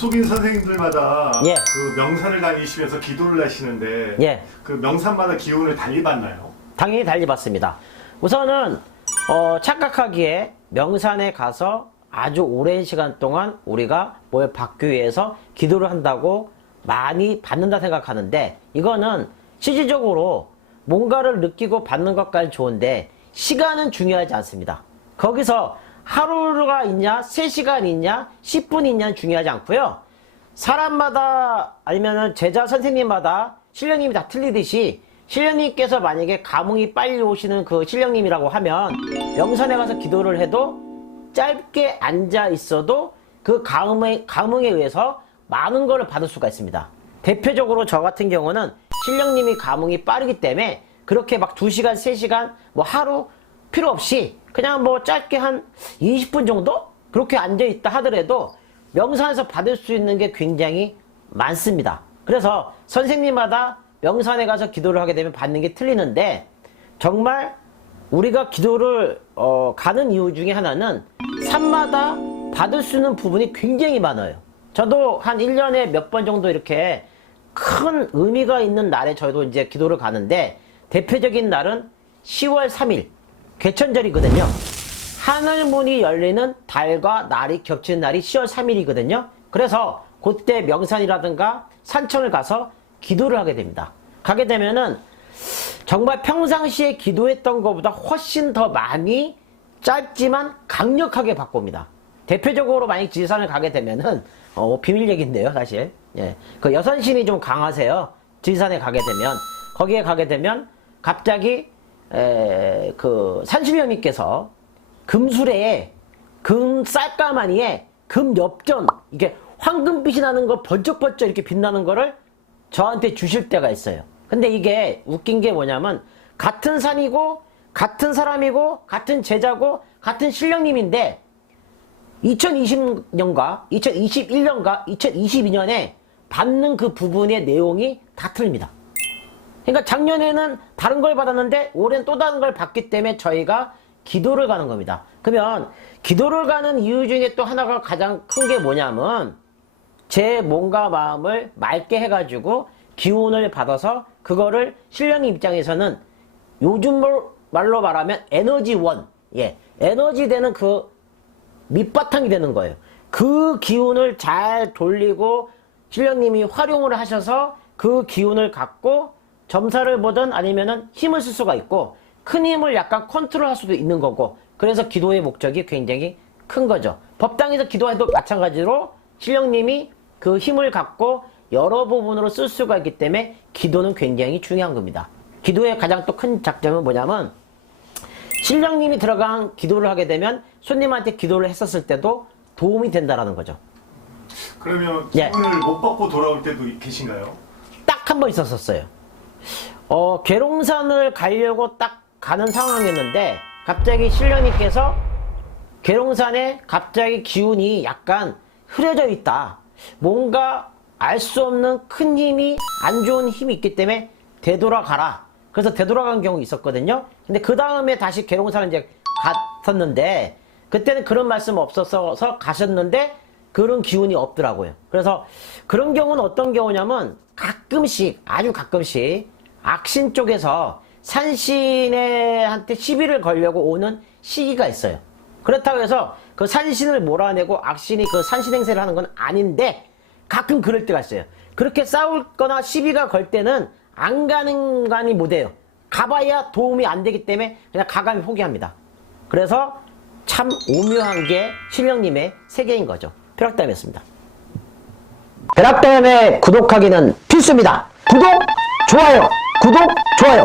무속인 선생님들마다 예. 그 명산을 다니시면서 기도를 하시는데 예. 그 명산마다 기운을 달리 받나요? 당연히 달리 받습니다. 우선은 착각하기에 명산에 가서 아주 오랜 시간 동안 우리가 뭘 받기 위해서 기도를 한다고 많이 받는다 생각하는데, 이거는 실질적으로 뭔가를 느끼고 받는 것까지 좋은데 시간은 중요하지 않습니다. 거기서 하루가 있냐 3시간 있냐 10분 있냐는 중요하지 않고요. 사람마다 아니면 제자 선생님마다 신령님이 다 틀리듯이, 신령님께서 만약에 감흥이 빨리 오시는 그 신령님이라고 하면 명산에 가서 기도를 해도 짧게 앉아 있어도 그 감흥에 의해서 많은 걸 받을 수가 있습니다. 대표적으로 저 같은 경우는 신령님이 감흥이 빠르기 때문에 그렇게 막 2시간 3시간 뭐 하루 필요 없이 그냥 뭐 짧게 한 20분 정도 그렇게 앉아 있다 하더라도 명산에서 받을 수 있는 게 굉장히 많습니다. 그래서 선생님마다 명산에 가서 기도를 하게 되면 받는 게 틀리는데, 정말 우리가 기도를 가는 이유 중에 하나는 산마다 받을 수 있는 부분이 굉장히 많아요. 저도 한 1년에 몇 번 정도 이렇게 큰 의미가 있는 날에 저도 이제 기도를 가는데, 대표적인 날은 10월 3일 개천절이거든요. 하늘문이 열리는 달과 날이 겹치는 날이 10월 3일이거든요. 그래서 그때 명산이라든가 산청을 가서 기도를 하게 됩니다. 가게 되면은 정말 평상시에 기도했던 것보다 훨씬 더 많이 짧지만 강력하게 바꿉니다. 대표적으로 만약 지리산을 가게 되면은 비밀 얘기인데요, 사실. 예. 그 여선신이 좀 강하세요. 지리산에 가게 되면. 거기에 가게 되면 갑자기 그 산신령님께서 금수레에 금 쌀가마니에 금 엽전, 이게 황금빛이 나는 거 번쩍번쩍 이렇게 빛나는 거를 저한테 주실 때가 있어요. 근데 이게 웃긴 게 뭐냐면, 같은 산이고 같은 사람이고 같은 제자고 같은 신령님인데 2020년과 2021년과 2022년에 받는 그 부분의 내용이 다 틀립니다. 그러니까 작년에는 다른 걸 받았는데 올해는 또 다른 걸 받기 때문에 저희가 기도를 가는 겁니다. 그러면 기도를 가는 이유 중에 또 하나가 가장 큰 게 뭐냐면, 제 몸과 마음을 맑게 해가지고 기운을 받아서 그거를 신령님 입장에서는 요즘 말로 말하면 에너지원, 예, 에너지 되는 그 밑바탕이 되는 거예요. 그 기운을 잘 돌리고 신령님이 활용을 하셔서 그 기운을 갖고 점사를 보든 아니면은 힘을 쓸 수가 있고, 큰 힘을 약간 컨트롤할 수도 있는 거고, 그래서 기도의 목적이 굉장히 큰 거죠. 법당에서 기도해도 마찬가지로 신령님이 그 힘을 갖고 여러 부분으로 쓸 수가 있기 때문에 기도는 굉장히 중요한 겁니다. 기도의 가장 또 큰 장점은 뭐냐면, 신령님이 들어간 기도를 하게 되면 손님한테 기도를 했었을 때도 도움이 된다라는 거죠. 그러면 예. 기운을 못 받고 돌아올 때도 계신가요? 딱 한 번 있었었어요. 계룡산을 가려고 딱 가는 상황이었는데 갑자기 신령님께서 계룡산에 갑자기 기운이 약간 흐려져 있다, 뭔가 알 수 없는 큰 힘이, 안 좋은 힘이 있기 때문에 되돌아가라. 그래서 되돌아간 경우 있었거든요. 근데 그 다음에 다시 계룡산을 이제 갔었는데, 그때는 그런 말씀 없어서 가셨는데 그런 기운이 없더라고요. 그래서 그런 경우는 어떤 경우냐면, 가끔씩, 아주 가끔씩 악신 쪽에서 산신한테 시비를 걸려고 오는 시기가 있어요. 그렇다고 해서 그 산신을 몰아내고 악신이 그 산신 행세를 하는 건 아닌데 가끔 그럴 때가 있어요. 그렇게 싸울 거나 시비가 걸 때는 안 가는 간이 못해요. 가봐야 도움이 안 되기 때문에 그냥 가감히 포기합니다. 그래서 참 오묘한 게 신령님의 세계인 거죠. 벼락다음이었습니다. 벼락다음에 구독하기는 필수입니다. 구독, 좋아요, 구독, 좋아요.